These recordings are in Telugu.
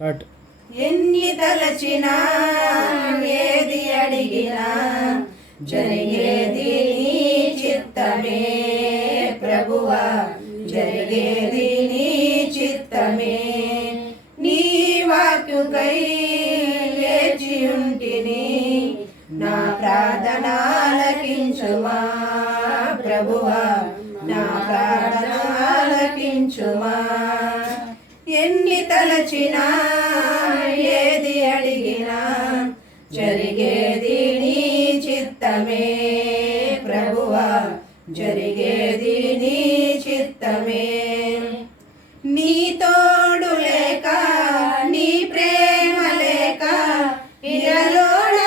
స్టార్ట్. ఎన్ని తలచినా ఏది అడిగినా జరిగేది నీ చిత్తమే ప్రభువా, జరిగేది నీ చిత్తమే. నీ వాక్కుకై లేచి ఉంటిని, నా ప్రార్థన ఆలకించుమా ప్రభువా, నా ప్రార్థన ఆలకించుమా. ఎన్ని తలచినా ఏది అడిగినా జరిగేది నీ చిత్తమే ప్రభువా, జరిగేది నీ చిత్తమే. నీ తోడు లేక నీ ప్రేమ లేక ఇలలోన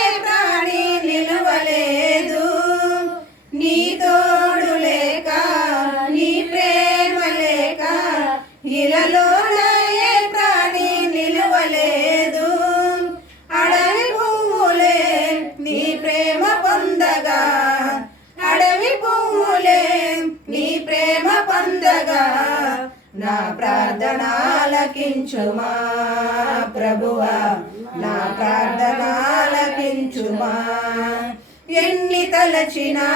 ఏ ప్రాణి నిలవలేదు. నీ తోడు లేక నీ ప్రేమ లేక ఇలలోన ఏ ప్రాణి నిలవలేదు. అడవి పువ్వులే నీ ప్రేమ పొందగా, అడవి పువ్వులే నీ ప్రేమ పొందగా, నా ప్రార్థన ఆలకించుమా ప్రభువా, నా ప్రార్థన ఆలకించుమా. ఎన్ని తలచినా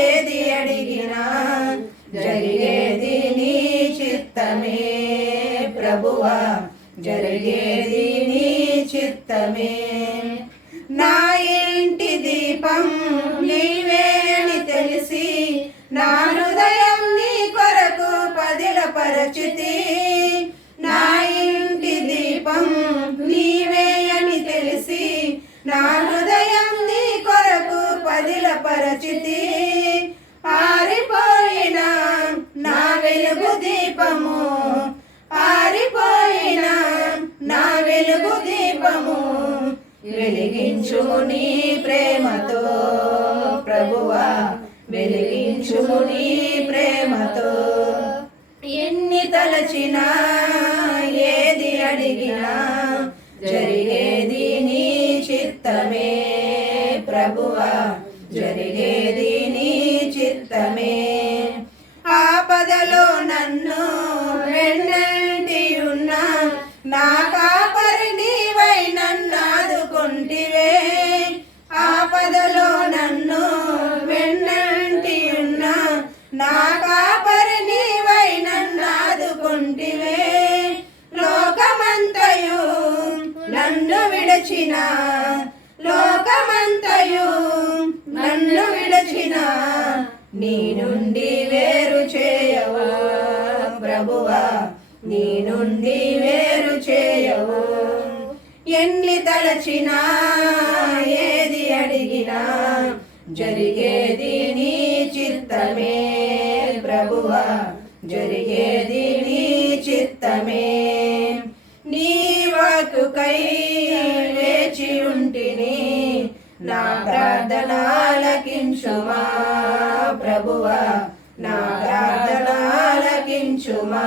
ఏది అడిగినా జరిగేది నీ చిత్తమే ప్రభువా, జరిగేది నీ చిత్తమే. నా ఇంటి దీపం నీవే అని తెలిసి, నా హృదయం నీ కొరకు పదిలపరచితి. నా ఇంటి దీపం నీవే అని తెలిసి, నా హృదయం నీ కొరకు పదిలపరచితి. ఆరిపోయిన నా వెలుగు దీపము, ఆరిపోయిన నా వెలుగు దీపము, వెలిగించుము నీ ప్రేమతో ప్రభువా, వెలిగించుము నీ ప్రేమతో. ఎన్ని తలచినా ఏది అడిగినా జరిగేది నీ చిత్తమే ప్రభువా, జరిగేది నీ చిత్తమే. ఆపదలో నన్ను వెన్నంటి ఉన్నా, నా కాపరి నీవై నన్ను ఆదుకుంటివే. ఆపదలో నన్ను వెన్నంటి ఉన్నా, నా కాపరి నీవై నన్ను ఆదుకుంటివే. లోకమంతయు నన్ను విడచిన, లోకమంతయు నన్ను విడచిన, నీ నుండి వేరు చేయవా ప్రభువా, నీ నుండి వేరు చేయవు. ఎన్ని తలచినా ఏది అడిగినా జరిగేది నీ చిత్తమే ప్రభువా, జరిగేది నీ చిత్తమే. నీ వాక్కుకై లేచి ఉంటిని, నా ప్రార్థన ఆలకించుమా ప్రభువా, నా ప్రార్థన ఆలకించుమా.